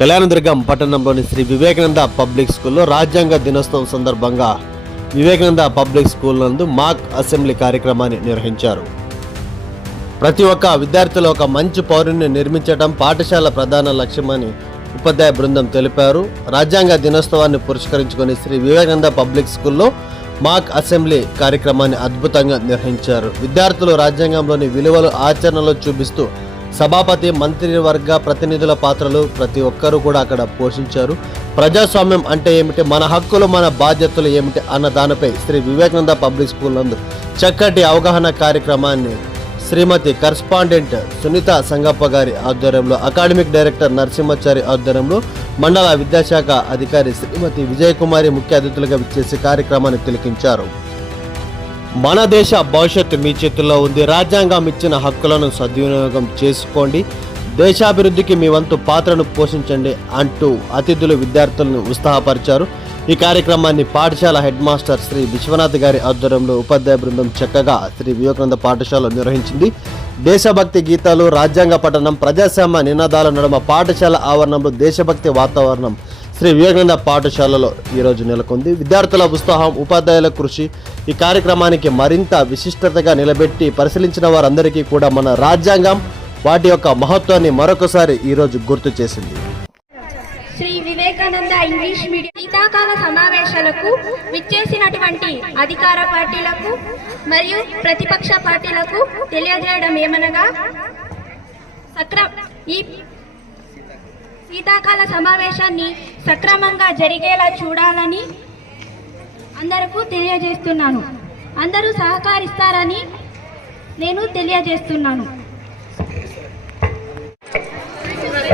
కళ్యాణదుర్గం పట్టణంలోని శ్రీ వివేకానంద పబ్లిక్ స్కూల్లో రాజ్యాంగ దినోత్సవం సందర్భంగా వివేకానంద పబ్లిక్ స్కూల్ నందు మాక్ అసెంబ్లీ కార్యక్రమాన్ని నిర్వహించారు. ప్రతి ఒక్క విద్యార్థిలో ఒక మంచి పౌరుని నిర్మించడం పాఠశాల ప్రధాన లక్ష్యమని ఉపాధ్యాయ బృందం తెలిపారు. రాజ్యాంగ దినోత్సవాన్ని పురస్కరించుకొని శ్రీ వివేకానంద పబ్లిక్ స్కూల్లో మాక్ అసెంబ్లీ కార్యక్రమాన్ని అద్భుతంగా నిర్వహించారు. విద్యార్థులు రాజ్యాంగంలోని విలువలు ఆచరణలో చూపిస్తూ సభాపతి మంత్రివర్గ ప్రతినిధుల పాత్రలు ప్రతి ఒక్కరూ కూడా అక్కడ పోషించారు. ప్రజాస్వామ్యం అంటే ఏమిటి? మన హక్కులు మన బాధ్యతలు ఏమిటి? అన్న దానిపై శ్రీ వివేకానంద పబ్లిక్ స్కూల్ నందు చక్కటి అవగాహన కార్యక్రమాన్ని శ్రీమతి కరస్పాండెంట్ సునీత సంగప్ప గారి ఆధ్వర్యంలో అకాడమిక్ డైరెక్టర్ నరసింహచారి ఆధ్వర్యంలో మండల విద్యాశాఖ అధికారి శ్రీమతి విజయకుమారి ముఖ్య అతిథులుగా విచ్చేసి కార్యక్రమాన్ని తిలకించారు. మన దేశ భవిష్యత్తు మీ చేతుల్లో ఉంది. రాజ్యాంగం ఇచ్చిన హక్కులను సద్వినియోగం చేసుకోండి. దేశాభివృద్ధికి మీ వంతు పాత్రను పోషించండి అంటూ అతిథులు విద్యార్థులను ఉత్సాహపరిచారు. ఈ కార్యక్రమాన్ని పాఠశాల హెడ్ మాస్టర్ శ్రీ విశ్వనాథ్ గారి ఆధ్వర్యంలో ఉపాధ్యాయ బృందం చక్కగా శ్రీ వివేకానంద పాఠశాల నిర్వహించింది. దేశభక్తి గీతాలు రాజ్యాంగ పఠనం ప్రజాస్వామ్య నినాదాల నడుమ పాఠశాల ఆవరణంలో దేశభక్తి వాతావరణం శ్రీ వివేకానంద పాఠశాలలో ఈరోజు నెలకొంది. విద్యార్థుల ఉత్సాహం ఉపాధ్యాయుల కృషి ఈ కార్యక్రమానికి మరింత విశిష్టతగా నిలబెట్టి పరిశీలించిన వారందరికీ కూడా మన రాజ్యాంగం వాటి యొక్క మహత్వాన్ని మరొకసారి ఈరోజు గుర్తు చేసింది. శ్రీ వివేకానంద ఇంగ్లీష్ మీడియం శీతాకాల సమావేశాలకు విచ్చేసినటువంటి అధికార పార్టీలకు మరియు ప్రతిపక్ష పార్టీలకు తెలియజేయడం ఏమనగా సక్ర ఈ శీతాకాల సమావేశాన్ని సక్రమంగా జరిగేలా చూడాలని అందరకు తెలియజేస్తున్నాను. అందరూ సహకరిస్తారని నేను తెలియజేస్తున్నాను.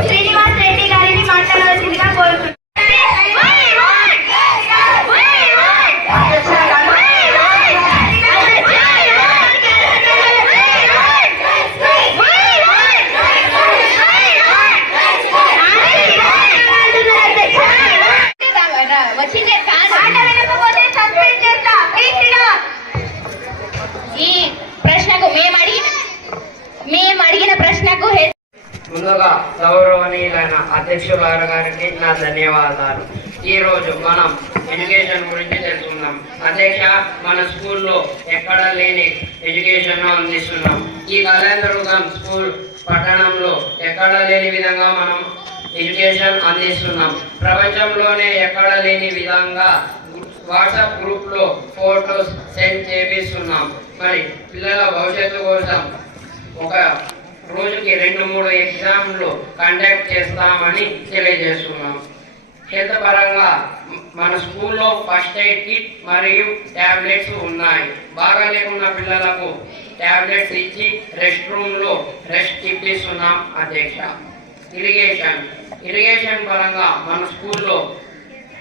శ్రీనివాస్ రెడ్డి గారిని మాట్లాడవలసిందిగా కోరుతున్నాను. గౌరవనీయులైన అధ్యక్షుల గారికి నా ధన్యవాదాలు. ఈ రోజు మనం ఎడ్యుకేషన్ గురించి తెలుసుకుందాం. అధ్యక్ష మన స్కూల్లో ఎక్కడ లేని ఎడ్యుకేషన్ అందిస్తున్నాం. ఈ కళ్యాణదుర్గం స్కూల్ పట్టణంలో ఎక్కడ లేని విధంగా మనం ఎడ్యుకేషన్ అందిస్తున్నాం. ప్రపంచంలోనే ఎక్కడ లేని విధంగా వాట్సాప్ గ్రూప్లో ఫోటోస్ సెండ్ చేపిస్తున్నాం. మరి పిల్లల భవిష్యత్తు కోసం ఒక రోజుకి రెండు మూడు ఎగ్జామ్లు కండక్ట్ చేస్తామని తెలియజేస్తున్నాం హెల్త్ పరంగా మన స్కూల్లో ఫస్ట్ ఎయిడ్ కిట్ మరియు ట్యాబ్లెట్స్ ఉన్నాయి. బాగా లేకున్న పిల్లలకు ట్యాబ్లెట్స్ ఇచ్చి రెస్ట్ రూమ్లో రెస్ట్ ఇప్పిస్తున్నాం అధ్యక్ష. ఇరిగేషన్. ఇరిగేషన్ పరంగా మన స్కూల్లో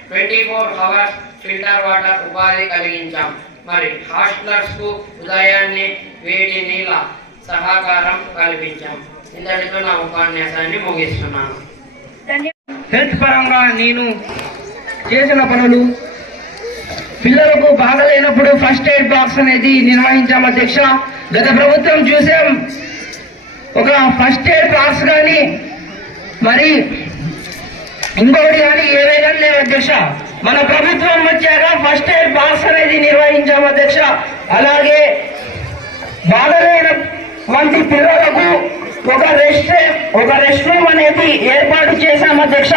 twenty four hours filter water ఉపాధి కలిగించాం. మరి హాస్టలర్స్కు ఉదయాన్నే వేడి నీళ్ళ సహకారం కల్పించాం. ఇంతటితో నా ఉపన్యాసాన్ని ముగిస్తున్నాను. హెల్త్ పరంగా నేను చేసిన పనులు పిల్లలకు బాగలేనప్పుడు ఫస్ట్ ఎయిడ్ బాక్స్ అనేది నిర్వహించాం అధ్యక్ష. గత ప్రభుత్వం చూసాం. ఒక ఫస్ట్ ఎయిడ్ బాక్స్ కానీ మరి ఇంకొకటి కానీ ఏవైనా లేవు అధ్యక్ష. మన ప్రభుత్వం వచ్చాక ఫస్ట్ ఎయిడ్ బాక్స్ అనేది నిర్వహించాం అధ్యక్ష. అలాగే బాగలేని వంటి పిల్లలకు ఒక రెస్ట్ ఒక రెస్ట్ రూమ్ అనేది ఏర్పాటు చేశాం అధ్యక్ష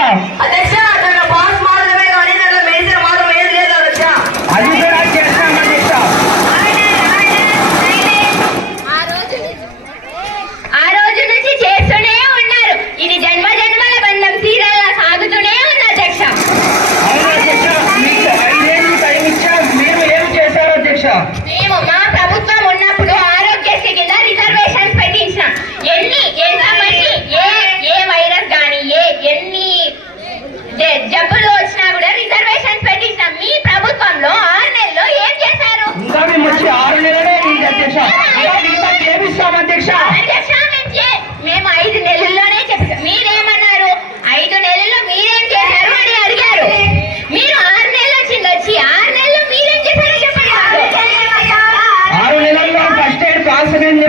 se ven